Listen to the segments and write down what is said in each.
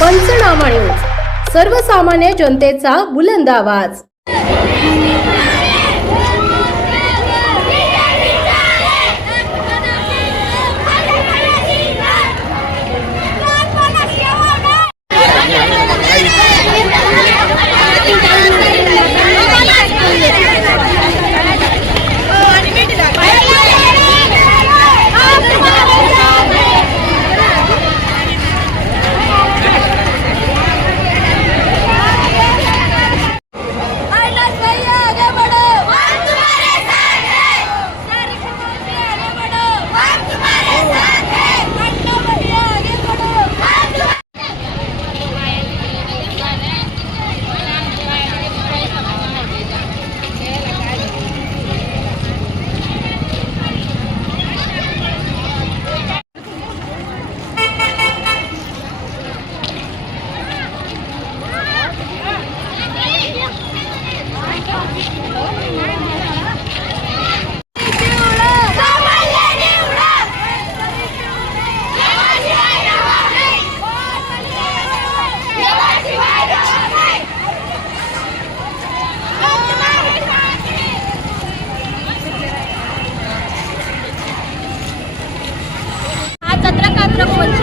पंचनामा न्यूज, सर्वसामान्य जनतेचा बुलंद आवाज।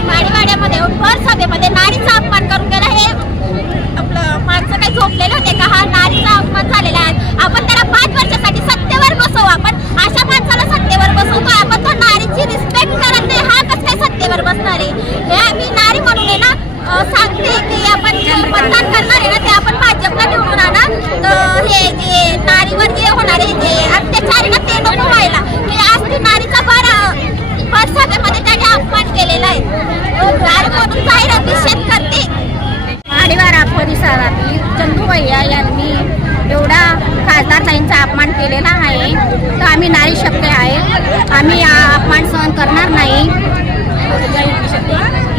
माडीवाड्यामध्ये भर सभेमध्ये नारीचा अपमान करून गेला। हे आपलं माणसं काही झोपलेले होते का? हा नारीचा अपमान झालेला आहे। आपण त्याला 5 वर्षासाठी सत्तेवर बसवू। आपण अशा माणसाला सत्तेवर बसवतो, आपण तो नारीची रिस्पेक्ट करत नाही। हा कसं काय सत्तेवर बसणार आहे? हे आम्ही नारी म्हणून आहे ना सांगते की आपण मतदान करणार आहे ना ते आपण भाजपला निवडून आणा। तर हे जे नारीवर जे होणारे जे अत्याचार आहे ना ते नको व्हायला। की आज ती नारीचा भर सभेमध्ये त्याने अपमान केलेला आहे। म्हणून जाहीर निषेध करते। माडीवाडा परिसरातील चंदू भैया यांनी एवढा खासदार ताईंचा अपमान केलेला आहे, तर आम्ही नारी शक्ती आहे, आम्ही हा अपमान सहन करणार नाही।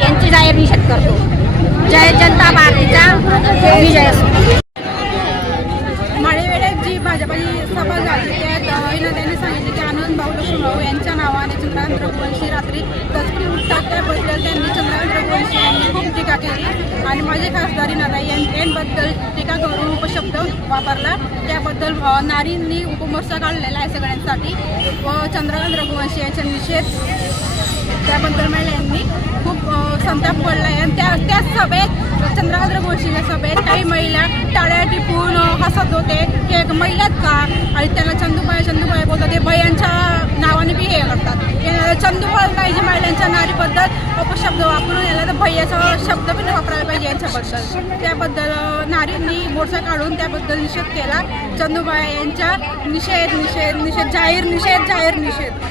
यांची जाहीर निषेध करतो। जय जनता पार्टीचा विजय असो। माडीवाड्यात जी भाजपाची सभा झाली त्यात त्यांनी सांगितले की आनंद भाऊ लक्ष्मणराव यांच्या नावाने चंद्रकांत रघुवंशी रात्री दसरी उठतात, त्याबद्दल त्यांनी चंद्रकांत रघुवंशी यांनी खूप टीका केली आणि माझे खासदारी नाना यांबद्दल टीका करून उपशब्द वापरला। त्याबद्दल नारींनी उपमोर्चा काढलेला आहे सगळ्यांसाठी व चंद्रकांत रघुवंशी यांचा निषेध त्याबद्दल महिलांनी खूप संताप पडला आहे। आणि त्या सभेत चंद्रकांत रघुवंशीच्या सभेत काही महिला टाळ्या टिपून हसत होते की एक महिलाच का, आणि त्याला चंदूबाई बोलतात, ते भयांच्या नावाने बी हे करतात। चंदूबाई पाहिजे महिलांच्या नारीबद्दल अपशब्द वापरून याला तर भैयाचा शब्द पण वापरायला पाहिजे यांच्याबद्दल। त्याबद्दल नारींनी मोर्चा काढून त्याबद्दल निषेध केला। चंदूबाई यांचा निषेध जाहीर निषेध।